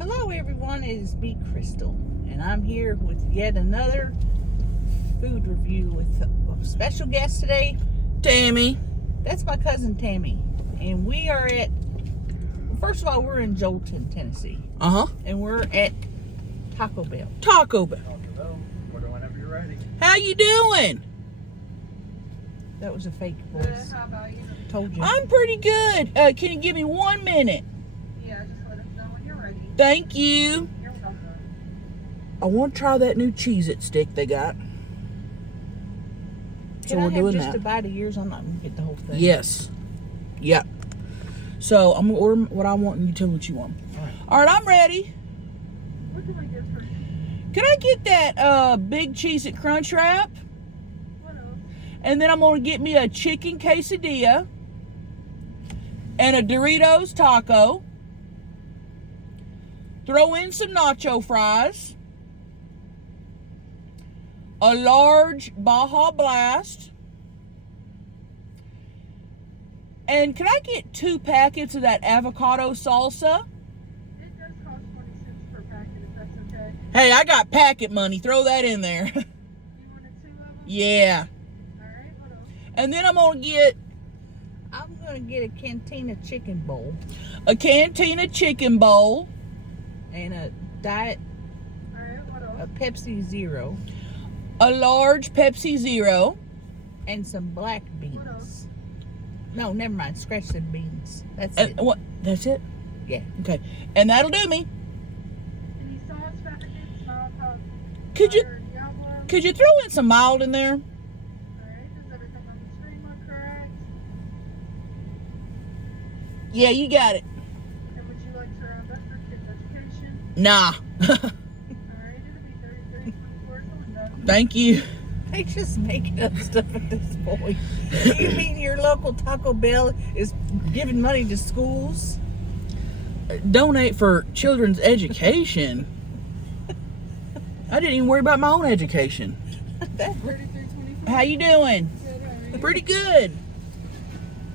Hello everyone, it is me, Crystal, and I'm here with yet another food review with a special guest today, Tammy. That's my cousin Tammy, and we are at, first of all, we're in Jolton, Tennessee. And we're at Taco Bell. Taco Bell. Order whenever you're ready. How you doing? That was a fake voice. How about you? Told you. I'm pretty good. Can you give me 1 minute? Yeah, just let us know when you're ready. Thank you. You're welcome. I want to try that new Cheeze-It stick they got. So Can we're I have doing just that. a bite of yours? I'm not going to get the whole thing. Yes. Yep. So I'm going to order what I want and you tell me what you want. All right, I'm ready. What can I get for you? Can I get that Big Cheeze-It Crunchwrap? What else? And then I'm going to get me a chicken quesadilla and a Doritos taco. Throw in some nacho fries. A large Baja Blast. And can I get 2 packets of that avocado salsa? It does cost 20 cents per packet, if that's okay. Hey, I got packet money. Throw that in there. You wanted 2 of them? Yeah. Alright, what else? And then I'm going to get I'm going to get a Cantina chicken bowl a Cantina chicken bowl. and a Diet, Alright, what a else? Pepsi Zero, A large Pepsi Zero. and some black beans. What else? No, never mind. Scratch the beans. That's And it. what? That's it? Yeah. Okay. And that'll do me. Any sauce packets? Could you Diablo? could you throw in some mild in there? Alright, does everything on the screen look correct? Yeah, you got it. And would you like to round up for kids' education? Nah. Alright, it'll be 33.24 window. Thank you. They just making up stuff at this point. You mean your local Taco Bell is giving money to schools? Donate for children's education. I didn't even worry about my own education. That 33.24. How you doing? Good, how are you? Pretty good.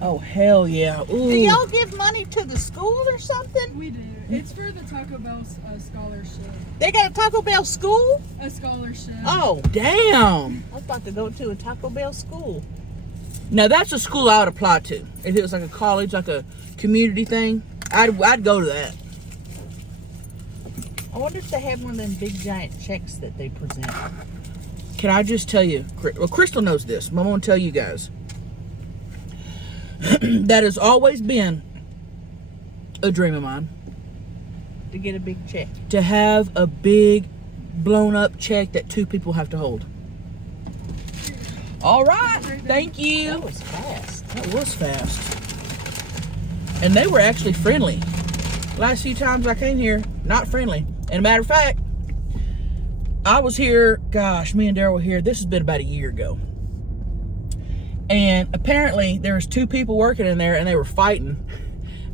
Oh hell yeah. Ooh. Do y'all give money to the school or something? We do. It's for the Taco Bell scholarship. They got a Taco Bell school? A scholarship. Oh, Damn. I was about to go to a Taco Bell school. Now that's a school I would apply to. If it was like a college, like a community thing, I'd go to that. I wonder if they have one of them big giant checks that they present. Can I just tell you? Well, Crystal knows this, but I'm gonna tell you guys. That has always been a dream of mine, To get a big check. to have a big blown up check that 2 people have to hold. All right, thank you. That was fast. That was fast. And they were actually friendly. Last few times I came here, not friendly. And a matter of fact, I was here, gosh, me and Daryl were here. This has been about a year ago. And apparently there was 2 people working in there and they were fighting.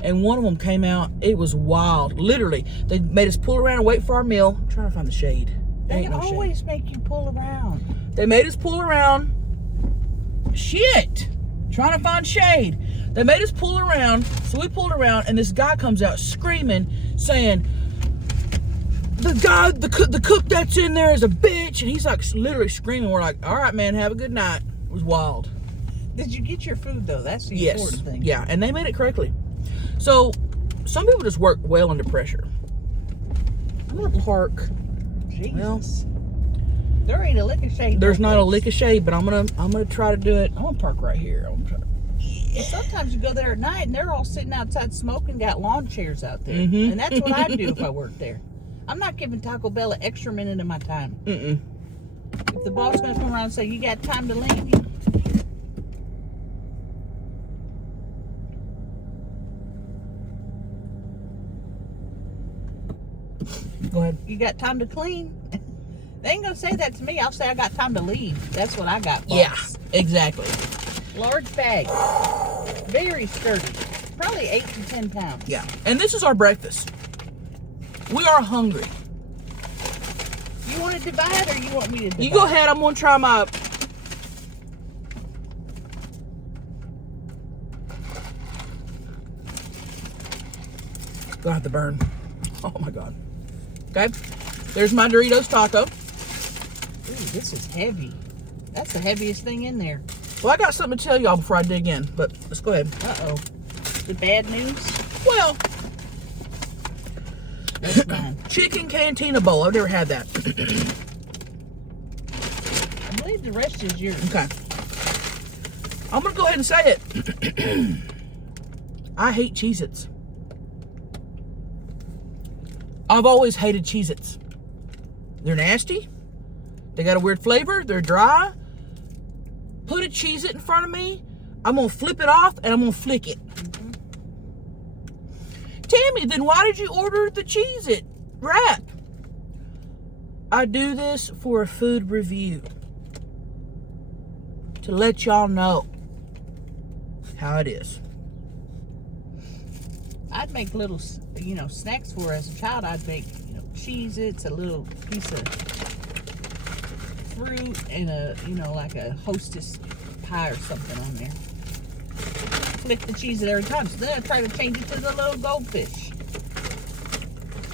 And one of them came out. It was wild. Literally, they made us pull around and wait for our meal. I'm trying to find the shade. There They ain't no shade. always make you pull around. They made us pull around. Shit. Trying to find shade. They made us pull around. So we pulled around and this guy comes out screaming, saying, the cook that's in there is a bitch. And he's like literally screaming. We're like, all right, man, have a good night. It was wild. Did you get your food though? That's the Yes. important thing. Yeah. And they made it correctly. So some people just work well under pressure. I'm going to park. Jesus. There ain't a lick of shade. There's no not a place. lick of shade, but I'm gonna try to do it. I'm gonna park right here. I'm gonna try. But sometimes you go there at night and they're all sitting outside smoking, got lawn chairs out there. Mhm. And that's what I'd do if I worked there. I'm not giving Taco Bell an extra minute of my time. Mm-mm. If the boss is going to come around and say, you got time to leave? Go ahead. You got time to clean? They ain't going to say that to me. I'll say I got time to leave. That's what I got, boss. Yeah, exactly. Large bag. Very sturdy. Probably 8 to 10 pounds. Yeah. And this is our breakfast. We are hungry. You want to divide or you want me to divide? You go ahead. I'm gonna try my. Gonna have to burn. Oh my God. Okay. There's my Doritos taco. Ooh, this is heavy. That's the heaviest thing in there. Well, I got something to tell y'all before I dig in, but let's go ahead. Uh-oh. The bad news? Well, That's mine. chicken cantina bowl. I've never had that. I believe the rest is yours. Okay. I'm going to go ahead and say it. I hate Cheez-Its. I've always hated Cheez-Its. They're nasty. They got a weird flavor. They're dry. Put a Cheez-It in front of me. I'm going to flip it off and I'm going to flick it. Mm-hmm. Tammy, then why did you order the Cheez-It wrap? I do this for a food review. To let y'all know how it is. I'd make little, snacks for her as a child. I'd make, Cheez-Its, a little piece of fruit, and like a Hostess pie or something on there. Flick the Cheez-It every time. So then I try to change it to the little goldfish.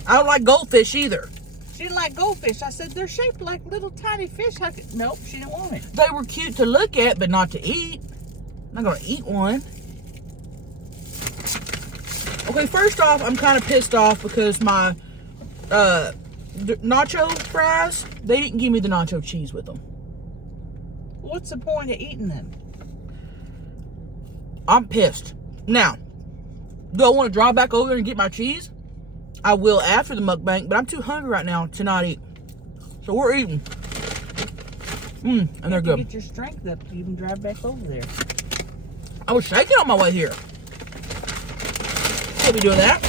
I don't like goldfish either. She didn't like goldfish. I said, they're shaped like little tiny fish. Nope, she didn't want it. They were cute to look at, but not to eat. I'm not going to eat one. Okay, first off, I'm kind of pissed off because my nacho fries, they didn't give me the nacho cheese with them. What's the point of eating them? I'm pissed. Now, do I want to drive back over and get my cheese? I will after the mukbang, but I'm too hungry right now to not eat. So we're eating. And they're good. Get your strength up so you can drive back over there. I was shaking on my way here. We'll be doing that.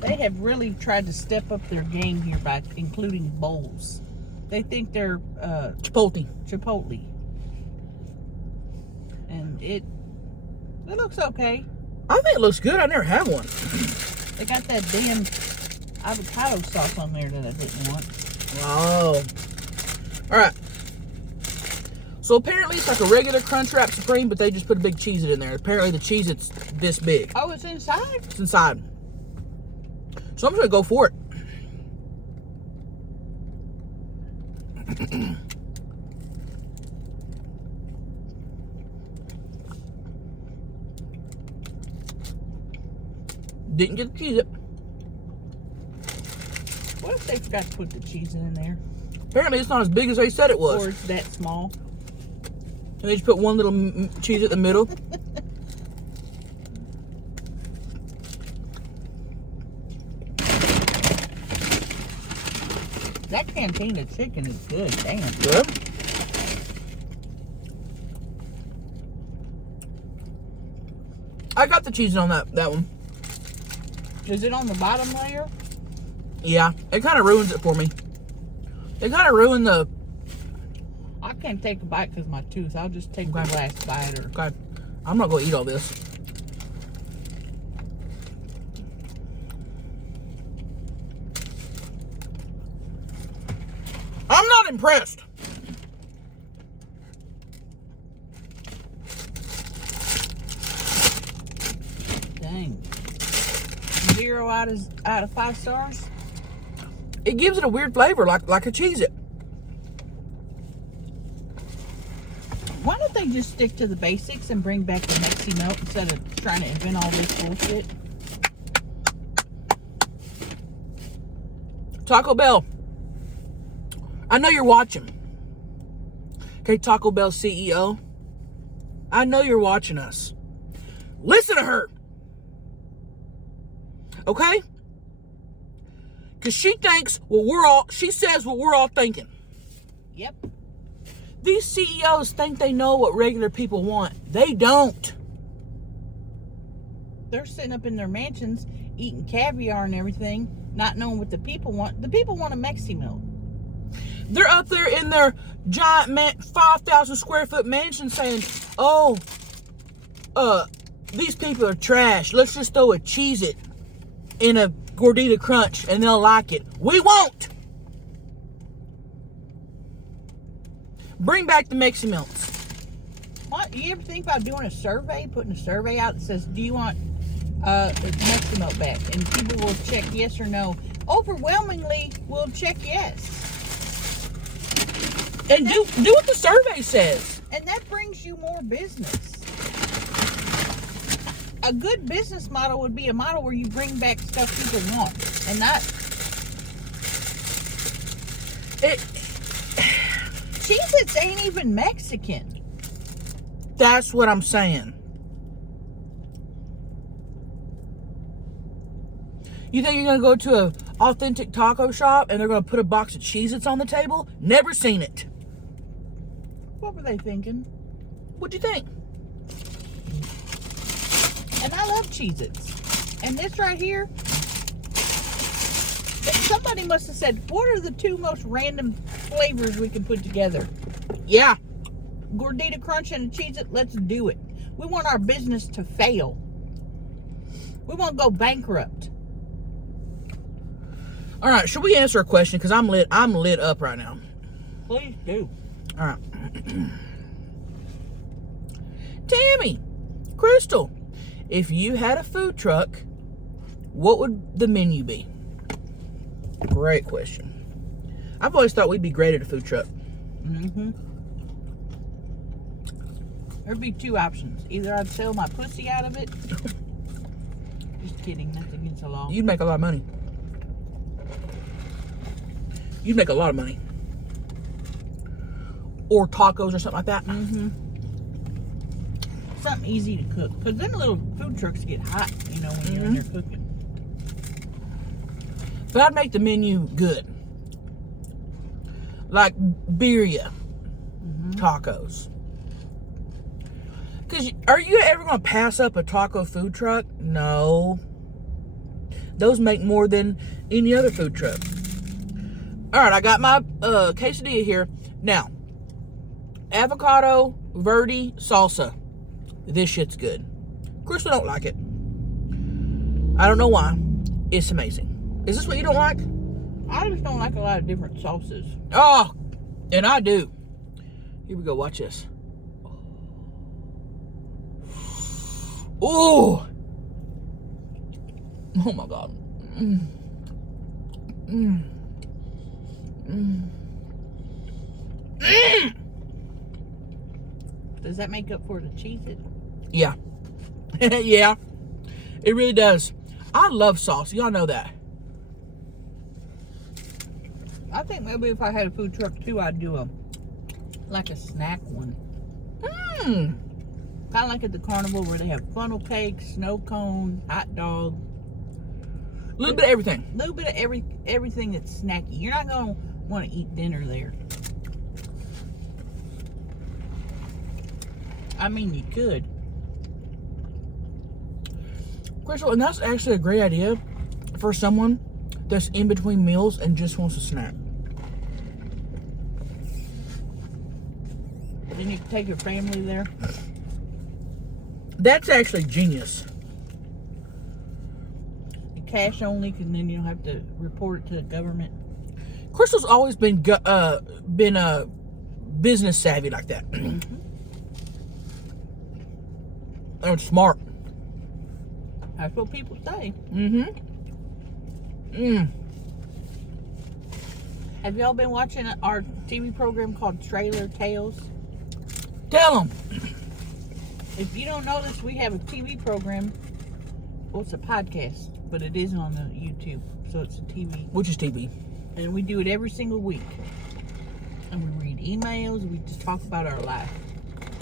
They have really tried to step up their game here by including bowls. They think they're Chipotle. And it looks okay. I think it looks good. I never had one. They got that damn avocado sauce on there that I didn't want. Oh. Alright. So apparently it's like a regular Crunchwrap Supreme, but they just put a big Cheez-It in there. Apparently the Cheez-It's this big. Oh, it's inside? It's inside. So I'm just going to go for it. Didn't get the Cheez-It. What if they forgot to put the cheese in there? Apparently it's not as big as they said it was. Or it's that small? And they just put one little cheese in the middle. That cantina chicken is good. Damn. Good. I got the cheese on that one. Is it on the bottom layer? Yeah, it kind of ruins it for me. It kind of ruined the... I can't take a bite because of my tooth. I'll just take the last bite. Okay, I'm not going to eat all this. I'm not impressed. Dang. 0 out of 5 stars? It gives it a weird flavor, like a Cheez-It. Why don't they just stick to the basics and bring back the Mexi Melt instead of trying to invent all this bullshit? Taco Bell, I know you're watching. Okay, Taco Bell CEO, I know you're watching us. Listen to her. Okay? Because she thinks she says what we're all thinking. Yep. These CEOs think they know what regular people want. They don't. They're sitting up in their mansions eating caviar and everything, not knowing what the people want. The people want a Mexi Melt. They're up there in their giant 5,000 square foot mansion saying, oh, these people are trash. Let's just throw a Cheez-It in a Gordita Crunch and they'll like it. We won't. Bring back the Mexi Melts. What? You ever think about doing a survey, putting a survey out that says, do you want It makes them up back. And people will check yes or no. Overwhelmingly, will check yes. And do what the survey says. And that brings you more business. A good business model would be a model where you bring back stuff people want. And not... Cheez-Its ain't even Mexican. That's what I'm saying. You think you're going to go to an authentic taco shop and they're going to put a box of Cheez-Its on the table? Never seen it. What were they thinking? What'd you think? And I love Cheez-Its. And this right here, somebody must have said, what are the two most random flavors we can put together? Yeah. Gordita Crunch and a Cheez-It, let's do it. We want our business to fail. We want to go bankrupt. All right, should we answer a question? Because I'm lit up right now. Please do. All right. Tammy, Crystal, if you had a food truck, what would the menu be? Great question. I've always thought we'd be great at a food truck. Mm-hmm. There'd be two options. Either I'd sell my pussy out of it. Just kidding. That's against the law. You'd make a lot of money. You'd make a lot of money. Or tacos or something like that. Mm-hmm. Something easy to cook. Because them little food trucks get hot, you know, when you're in there cooking. But I'd make the menu good. Like birria tacos. Because are you ever going to pass up a taco food truck? No. Those make more than any other food truck. All right, I got my quesadilla here. Now, avocado, verde, salsa. This shit's good. Crystal don't like it. I don't know why. It's amazing. Is this what you don't like? I just don't like a lot of different sauces. Oh, and I do. Here we go. Watch this. Ooh. Oh my God. Mm. Mm. Mm. Mm. Does that make up for the Cheez-It? Yeah. Yeah. It really does. I love sauce. Y'all know that. I think maybe if I had a food truck too, I'd do a snack one. Mmm. Kind of like at the carnival where they have funnel cake, snow cone, hot dog. A little bit of everything. A little bit of everything that's snacky. You're not going to want to eat dinner there. I mean, you could. Crystal, and that's actually a great idea for someone that's in between meals and just wants a snack. Then you can take your family there. That's actually genius. Cash only, and then you don't have to report it to the government. Crystal's always been business savvy like that. And smart. That's what people say. Have y'all been watching our TV program called Trailer Tales? Tell them. If you don't know this, we have a TV program. Well, it's a podcast, but it is on the YouTube, so it's a TV. Which is TV. And we do it every single week. And we read emails, we just talk about our life.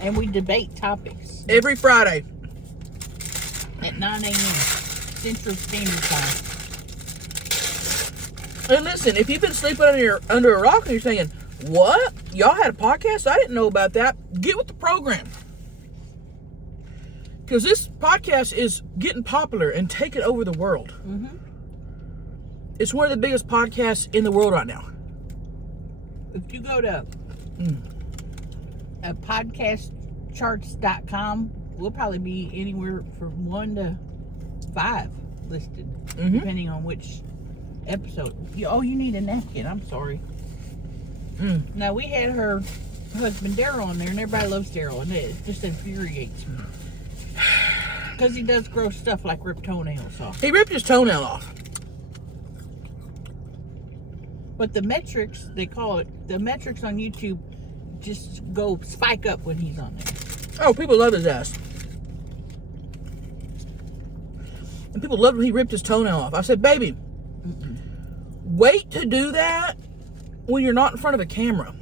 And we debate topics. Every Friday. At 9 a.m. Central Standard Time. And listen, if you've been sleeping under a rock and you're saying, what? Y'all had a podcast? I didn't know about that. Get with the program. Because this podcast is getting popular and taking over the world. It's one of the biggest podcasts in the world right now. If you go to podcastcharts.com, we'll probably be anywhere from 1 to 5 listed, depending on which episode. Oh, you need a napkin. I'm sorry. Now, we had her husband Daryl on there, and everybody loves Daryl, and it just infuriates me. Because he does gross stuff like rip toenails off. He ripped his toenail off. But the metrics, they call it, the metrics on YouTube just go spike up when he's on there. Oh, people love his ass. And people loved when he ripped his toenail off. I said, baby, wait to do that when you're not in front of a camera.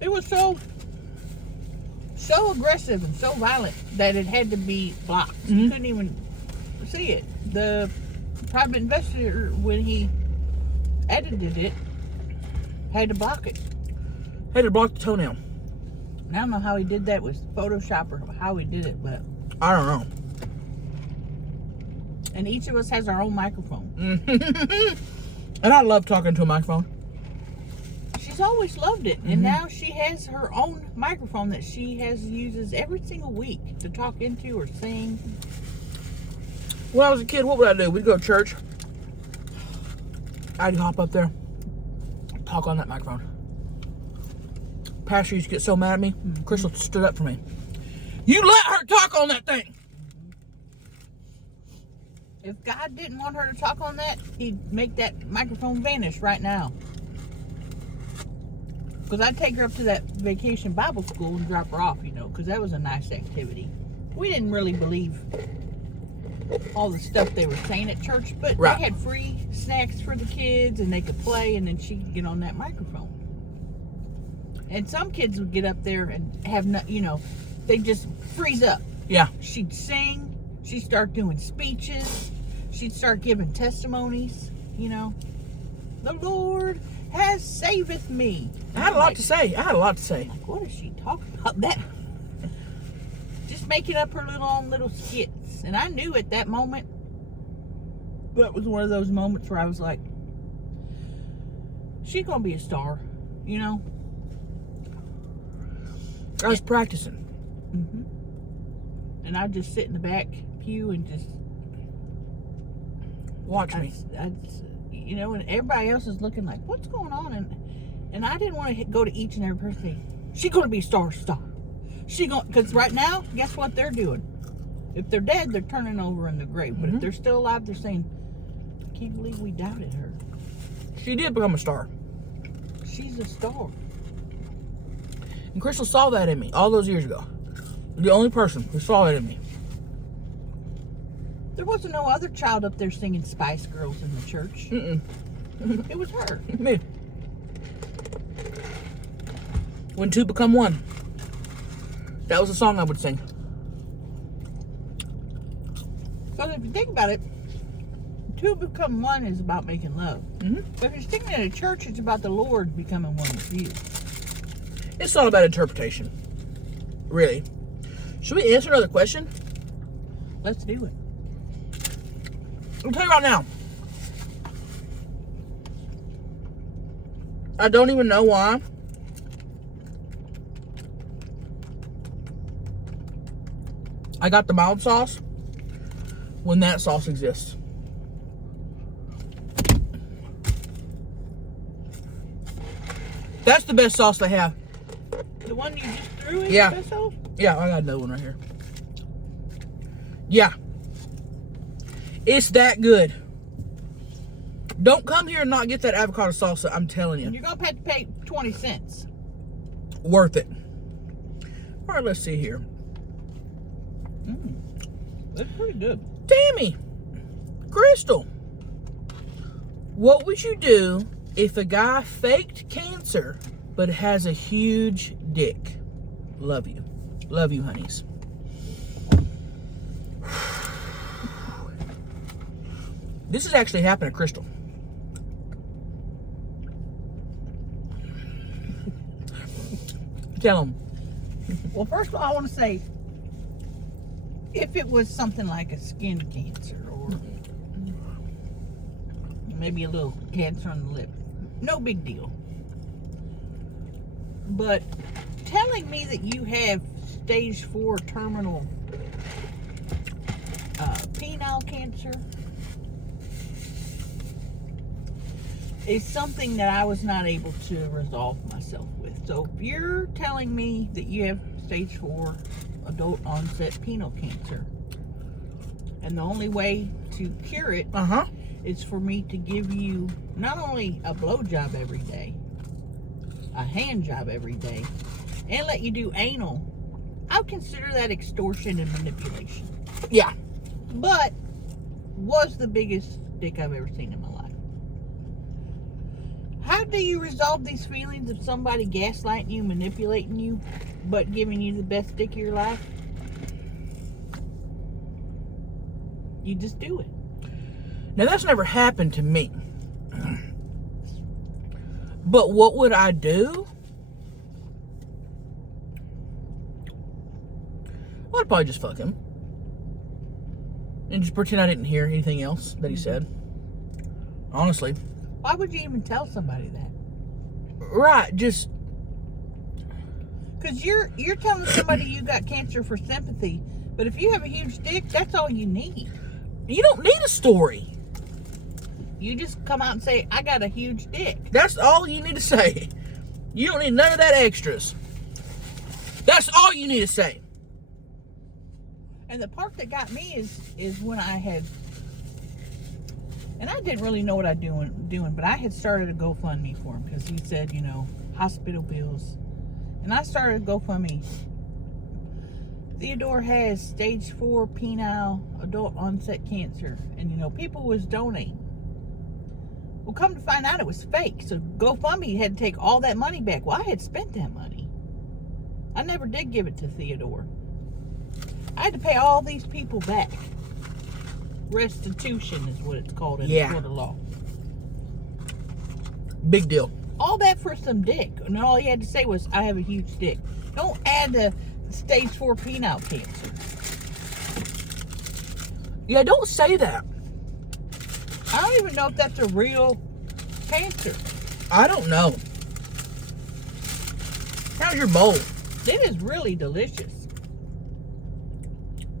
It was so aggressive and so violent that it had to be blocked. You couldn't even see it. The private investigator, when he edited it, had to block it. Had to block the toenail. And I don't know how he did that with Photoshop or how he did it, but. I don't know. And each of us has our own microphone. And I love talking to a microphone. She's always loved it. And now she has her own microphone that she uses every single week to talk into or sing. When I was a kid, what would I do? We'd go to church. I'd hop up there, talk on that microphone. Pastor used to get so mad at me. Crystal stood up for me. You let her talk on that thing. If God didn't want her to talk on that, he'd make that microphone vanish right now. Because I'd take her up to that vacation Bible school and drop her off, because that was a nice activity. We didn't really believe all the stuff they were saying at church, but Right. they had free snacks for the kids and they could play, and then she could get on that microphone. And some kids would get up there and have they just freeze up. Yeah. She'd sing, she'd start doing speeches, she'd start giving testimonies, The Lord has saveth me. I had a lot to say. Like, what is she talking about? That just making up her own little skits. And I knew at that moment, that was one of those moments where I was like, she's gonna be a star, I was practicing. And I'd just sit in the back pew and just Watch me. And everybody else is looking like, what's going on? And I didn't want to go to each and every person and say, she's going to be a star. Because right now, guess what they're doing? If they're dead, they're turning over in the grave. But if they're still alive, they're saying, I can't believe we doubted her. She did become a star. She's a star. And Crystal saw that in me all those years ago. The only person who saw that in me. There wasn't no other child up there singing Spice Girls in the church. It was her. Me. When two become one. That was a song I would sing. So if you think about it, two become one is about making love. But if you're singing in a church, it's about the Lord becoming one with you. It's all about interpretation. Really. Should we answer another question? Let's do it. I'll tell you right now. I don't even know why. I got the mild sauce when that sauce exists. That's the best sauce they have. The one you just threw in? Yeah. That sauce? Yeah, I got another one right here. Yeah. It's that good. Don't come here and not get that avocado salsa, I'm telling And you. you're going to have to pay 20 cents. Worth it. All right, let's see here. That's pretty good. Tammy, Crystal, what would you do if a guy faked cancer but has a huge dick? Love you. Love you, honeys. This has actually happened to Crystal. Tell him. Well, first of all, I want to say, if it was something like a skin cancer or maybe a little cancer on the lip, no big deal. But telling me that you have stage 4 terminal penile cancer is something that I was not able to resolve myself with. So if you're telling me that you have stage 4 adult onset penile cancer. And the only way to cure it is for me to give you not only a blowjob every day, a hand job every day, and let you do anal. I would consider that extortion and manipulation. Yeah. But was the biggest dick I've ever seen in my life. How do you resolve these feelings of somebody gaslighting you, manipulating you, but giving you the best dick of your life? You just do it. Now, that's never happened to me. But what would I do? Well, I'd probably just fuck him. And just pretend I didn't hear anything else that he said. Honestly. Why would you even tell somebody that? Right, just... Because you're telling somebody you got cancer for sympathy, but if you have a huge dick, that's all you need. You don't need a story. You just come out and say, I got a huge dick. That's all you need to say. You don't need none of that extras. That's all you need to say. And the part that got me is when I had, and I didn't really know what I doing, but I had started a GoFundMe for him because he said, you know, hospital bills. And I started a GoFundMe. Theodore has stage 4 penile adult onset cancer. And, you know, people was donating. Well, come to find out it was fake. So GoFundMe had to take all that money back. Well, I had spent that money. I never did give it to Theodore. I had to pay all these people back. Restitution is what it's called in the court of law. Big deal. All that for some dick. And all he had to say was, I have a huge dick. Don't add the stage 4 penile cancer. Yeah, don't say that. I don't even know if that's a real cancer. I don't know. How's your bowl? It is really delicious.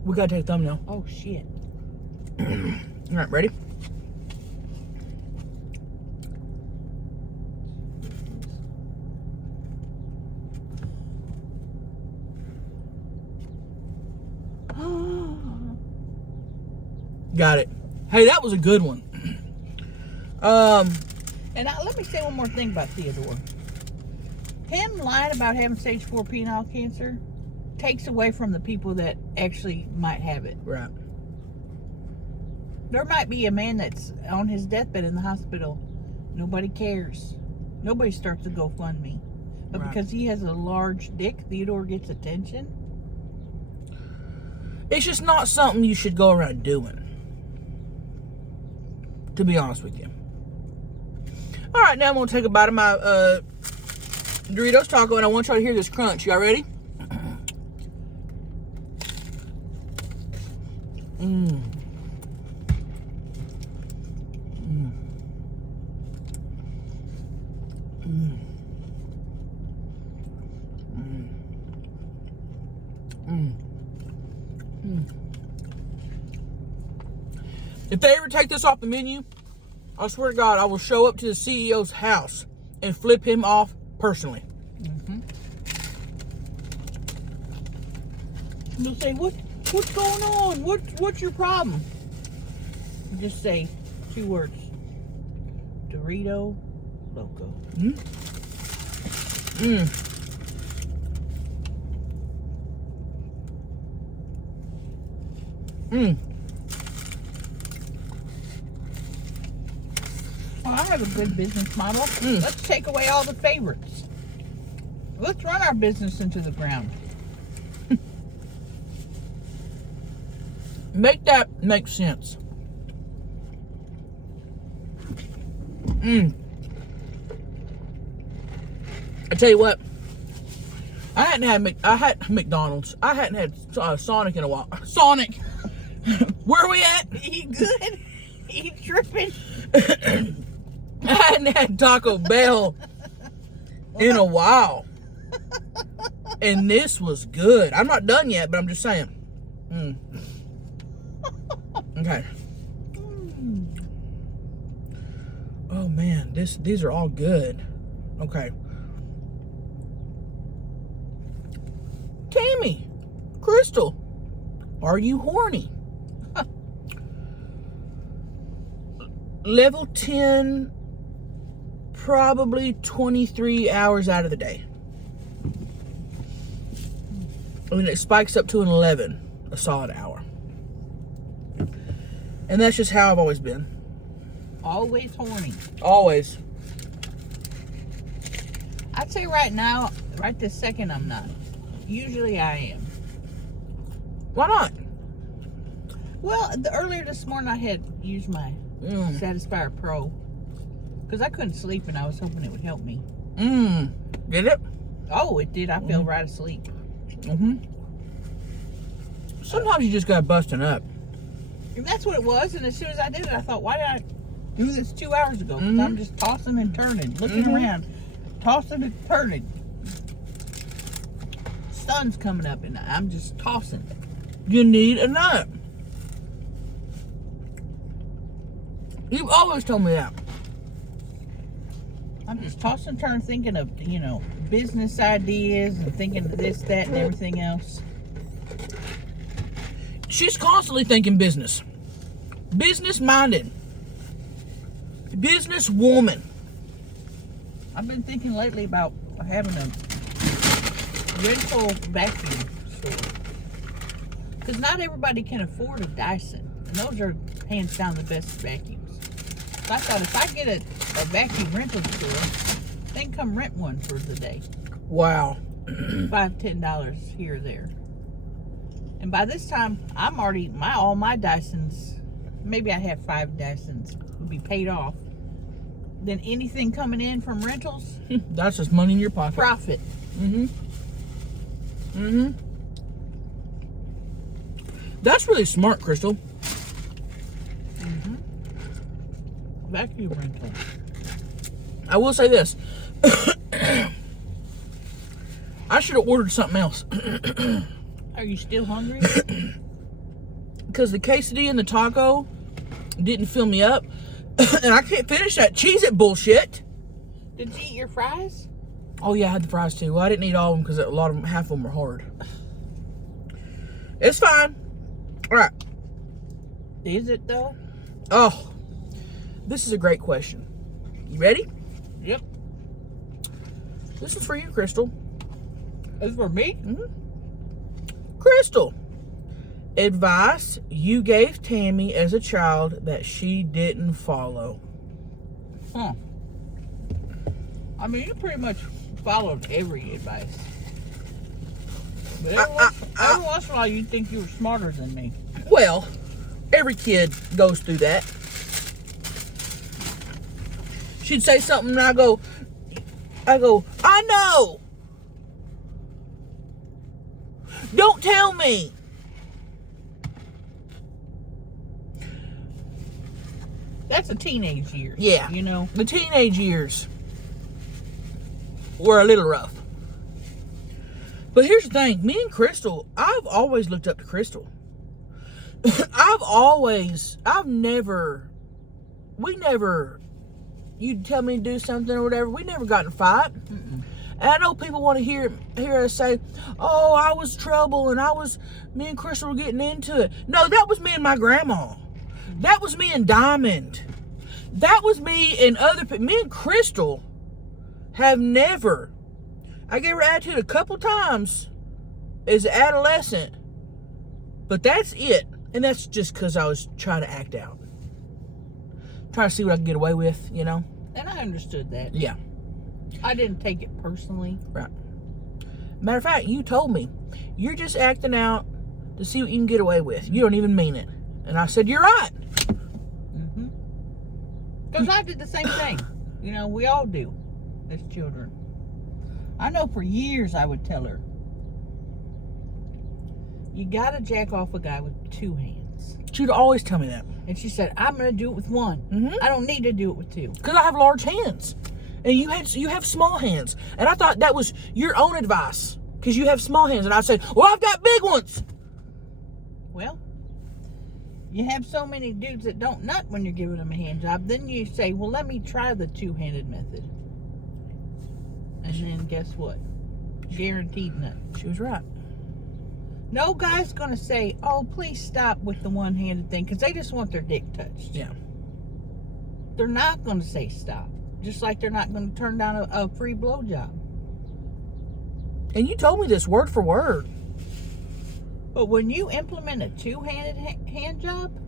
We gotta take a thumbnail. Oh, shit. All right, ready? Got it. Hey, that was a good one. And now, let me say one more thing about Theodore. Him lying about having stage 4 penile cancer takes away from the people that actually might have it. Right. There might be a man that's on his deathbed in the hospital. Nobody cares. Nobody starts a GoFundMe. But Right. because he has a large dick, Theodore gets attention. It's just not something you should go around doing. To be honest with you. All right, now I'm going to take a bite of my Doritos taco, and I want y'all to hear this crunch. Y'all ready? Mmm. Mmm. Mmm. Mmm. Mmm. Mmm. If they ever take this off the menu, I swear to God, I will show up to the CEO's house and flip him off personally. Mm-hmm. They'll say, what's going on? What's your problem? You just say 2 words. Dorito Loco. Mm. Mm. Mm. Well, I have a good business model. Let's take away all the favorites. Let's run our business into the ground. Make that make sense. I tell you what, I hadn't had McDonald's. I hadn't had Sonic in a while. Sonic, where are we at? He good? He tripping? I hadn't had Taco Bell in a while, and this was good. I'm not done yet, but I'm just saying. Okay. Oh man, these are all good. Okay. Tammy, Chris Crystal, are you horny? Level 10, probably 23 hours out of the day. I mean, it spikes up to an 11, a solid hour. And that's just how I've always been. Always horny. Always. I'd say right now, right this second, I'm not. Usually I am. Why not? Well, earlier this morning I had used my Satisfier Pro because I couldn't sleep and I was hoping it would help me. Did it? Oh, it did. I fell right asleep. Sometimes you just got busting up. And that's what it was. And as soon as I did it, I thought, why did I do this 2 hours ago? 'Cause I'm just tossing and turning, looking around, tossing and turning. Sun's coming up and I'm just tossing. You need a nap. You've always told me that. I'm just tossing and turning, thinking of, business ideas and thinking of this, that, and everything else. She's constantly thinking business. Business minded. Business woman. I've been thinking lately about having a rental vacuum store. Because not everybody can afford a Dyson. And those are hands down the best vacuums. So I thought if I get a vacuum rental store, they can come rent one for the day. Wow. $5, $10 here or there. And by this time, I'm already, all my Dysons, maybe I have 5 Dysons, would be paid off. Then anything coming in from rentals, That's just money in your pocket. profit. That's really smart, Crystal. Vacuum rental. I will say this. I should have ordered something else. Are you still hungry? Because the quesadilla and the taco didn't fill me up. And I can't finish that Cheez-It bullshit. Did you eat your fries? Oh yeah, I had the fries too. Well, I didn't eat all of them because a lot of them, half of them were hard. It's fine. All right. Is it though? Oh, this is a great question. You ready? Yep. This is for you, Crystal. It's for me? Crystal, advice you gave Tammy as a child that she didn't follow. Huh. I mean, you pretty much followed every advice. But every once in a while, you'd think you were smarter than me. Well, every kid goes through that. She'd say something and I go, I know. Don't tell me. That's a teenage year. Yeah. You know? The teenage years were a little rough. But here's the thing. Me and Crystal, I've always looked up to Crystal. You'd tell me to do something or whatever. We never got in a fight. And I know people want to hear us say, oh, I was trouble and me and Crystal were getting into it. No, that was me and my grandma. That was me and Diamond. That was me and other people. Me and Crystal have never. I gave her attitude a couple times as an adolescent. But that's it. And that's just because I was trying to act out. Trying to see what I can get away with, you know? And I understood that. Yeah. I didn't take it personally. Right. Matter of fact, you told me, you're just acting out to see what you can get away with. You don't even mean it. And I said, you're right. Because I did the same thing. You know, we all do as children. I know for years I would tell her, you got to jack off a guy with 2 hands. She'd always tell me that. And she said, I'm going to do it with 1. I don't need to do it with 2. Because I have large hands. And you have small hands. And I thought that was your own advice. Because you have small hands. And I said, well, I've got big ones. Well, you have so many dudes that don't nut when you're giving them a hand job. Then you say, well, let me try the 2-handed method. And then guess what? Guaranteed nut. She was right. No guy's going to say, oh, please stop with the one-handed thing, because they just want their dick touched. Yeah. They're not going to say stop. Just like they're not going to turn down a free blowjob. And you told me this word for word. But when you implement a two-handed hand job,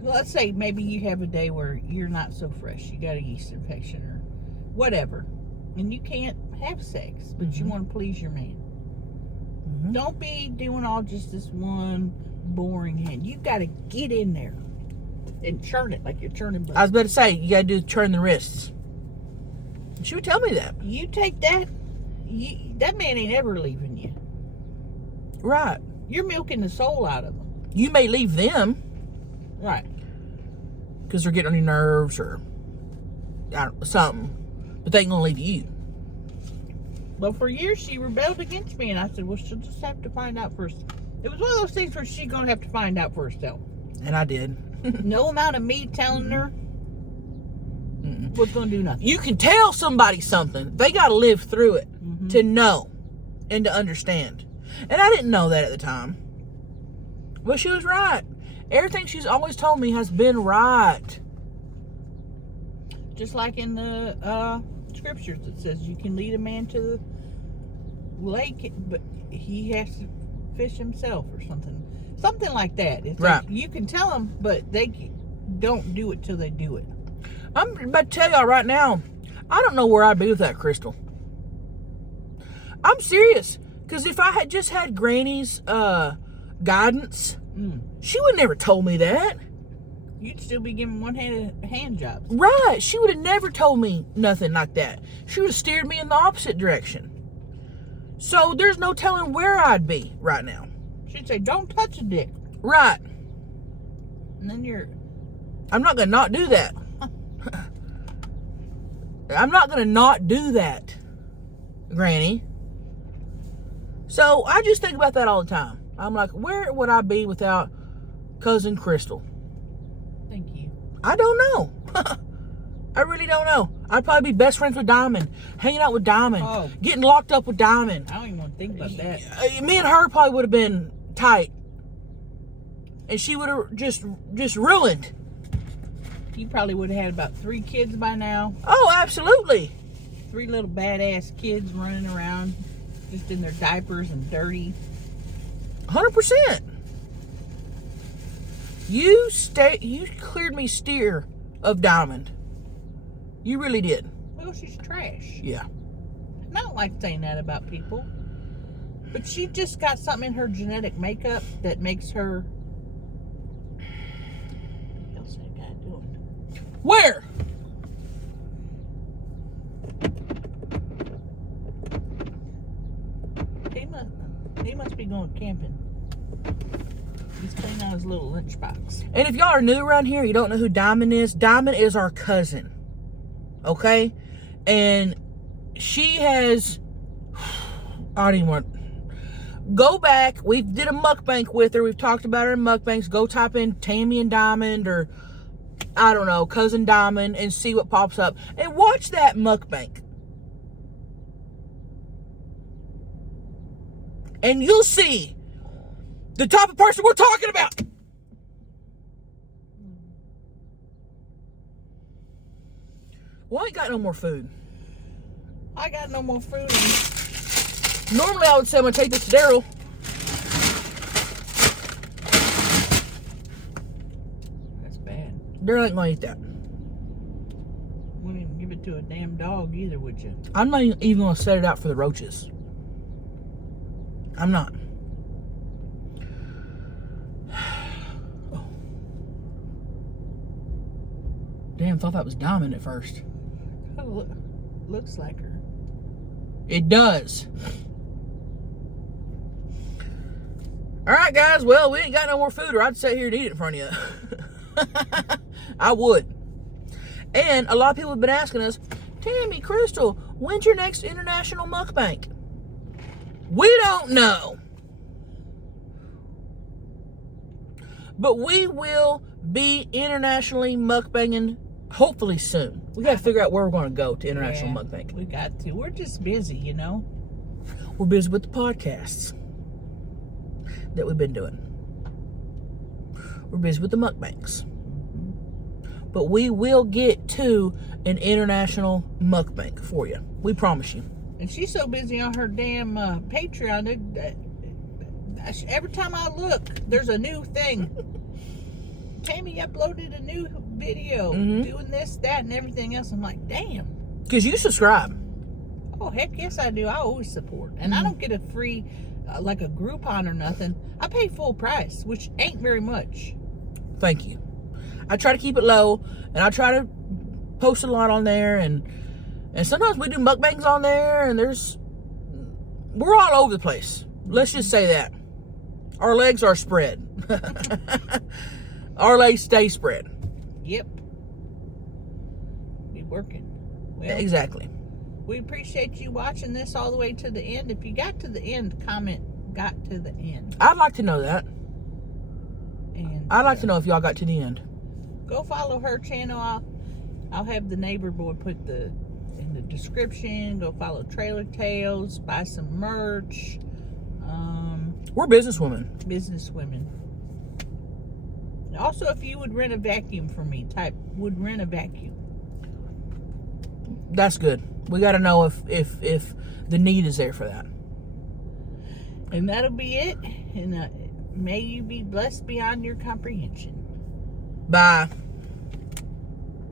let's say maybe you have a day where you're not so fresh. You got a yeast infection or whatever. And you can't have sex, but you want to please your man. Don't be doing all just this one boring hand. You got to get in there and churn it like you're churning butter. I was about to say, you got to do churn the wrists. She would tell me that. You take that, that man ain't ever leaving you. Right. You're milking the soul out of them. You may leave them. Right. Because they're getting on your nerves or something. But they ain't going to leave you. Well, for years she rebelled against me, and I said, well, she'll just have to find out first. It was one of those things where she's going to have to find out for herself. And I did. No amount of me telling her was going to do nothing. You can tell somebody something. They got to live through it to know and to understand. And I didn't know that at the time. But she was right. Everything she's always told me has been right. Just like in the scriptures, it says you can lead a man to the lake, but he has to fish himself or something. Something like that. It's right. Like you can tell them, but they don't do it till they do it. I'm about to tell y'all right now, I don't know where I'd be with that crystal. I'm serious. Because if I had just had Granny's guidance, she would never told me that. You'd still be giving one-handed hand jobs. Right. She would have never told me nothing like that. She would have steered me in the opposite direction. So there's no telling where I'd be right now. She'd say, don't touch a dick. Right. And then I'm not going to not do that. I'm not going to not do that, Granny. So I just think about that all the time. I'm like, where would I be without Cousin Crystal? Thank you. I don't know. I really don't know. I'd probably be best friends with Diamond, hanging out with Diamond, getting locked up with Diamond. I don't even want to think about that. Me and her probably would have been tight. And she would have just ruined. You probably would have had about 3 kids by now. Oh, absolutely. 3 little badass kids running around just in their diapers and dirty. 100%. You cleared me steer of Diamond. You really did. Well, she's trash. Yeah. And I don't like saying that about people. But she just got something in her genetic makeup that makes her... What else is that guy doing? Where? He must be going camping. He's cleaning out his little lunchbox. And if y'all are new around here, you don't know who Diamond is our cousin. Okay? And she has... I don't even want... Go back. We did a mukbang with her. We've talked about her in mukbangs. Go type in Tammy and Diamond or, I don't know, Cousin Diamond and see what pops up. And watch that mukbang. And you'll see the type of person we're talking about. Well, I ain't got no more food. I got no more food. Normally, I would say I'm going to take this to Daryl. That's bad. Daryl ain't going to eat that. Wouldn't even give it to a damn dog either, would you? I'm not even going to set it out for the roaches. I'm not. Oh. Damn, thought that was Diamond at first. Oh, looks like her. It does. Alright, guys. Well, we ain't got no more food, or I'd sit here and eat it in front of you. I would. And a lot of people have been asking us, Tammy, Crystal, when's your next international mukbang? We don't know. But we will be internationally mukbanging hopefully soon. We got to figure out where we're going to go to international mukbang. We got to. We're just busy, you know. We're busy with the podcasts that we've been doing. We're busy with the mukbangs. But we will get to an international mukbang for you. We promise you. And she's so busy on her damn Patreon. Every time I look, there's a new thing. Tammy uploaded a new video doing this, that, and everything else. I'm like, damn. Because you subscribe. Oh, heck yes, I do. I always support. And I don't get a free, like a Groupon or nothing. I pay full price, which ain't very much. Thank you. I try to keep it low, and I try to post a lot on there, and sometimes we do mukbangs on there, and we're all over the place. Let's just say that. Our legs are spread. Our legs stay spread. Yep. Be working. Well, Exactly. we appreciate you watching this all the way to the end. If you got to the end, comment "got to the end." I'd like to know that. And I'd like to know if y'all got to the end. go follow her channel. I'll have the neighbor boy put in the description. Go follow Trailer Tales. Buy some merch. We're businesswomen. Businesswomen. Also, if you would rent a vacuum for me, type "would rent a vacuum." That's good. We got to know if the need is there for that. And that'll be it. And may you be blessed beyond your comprehension. Bye.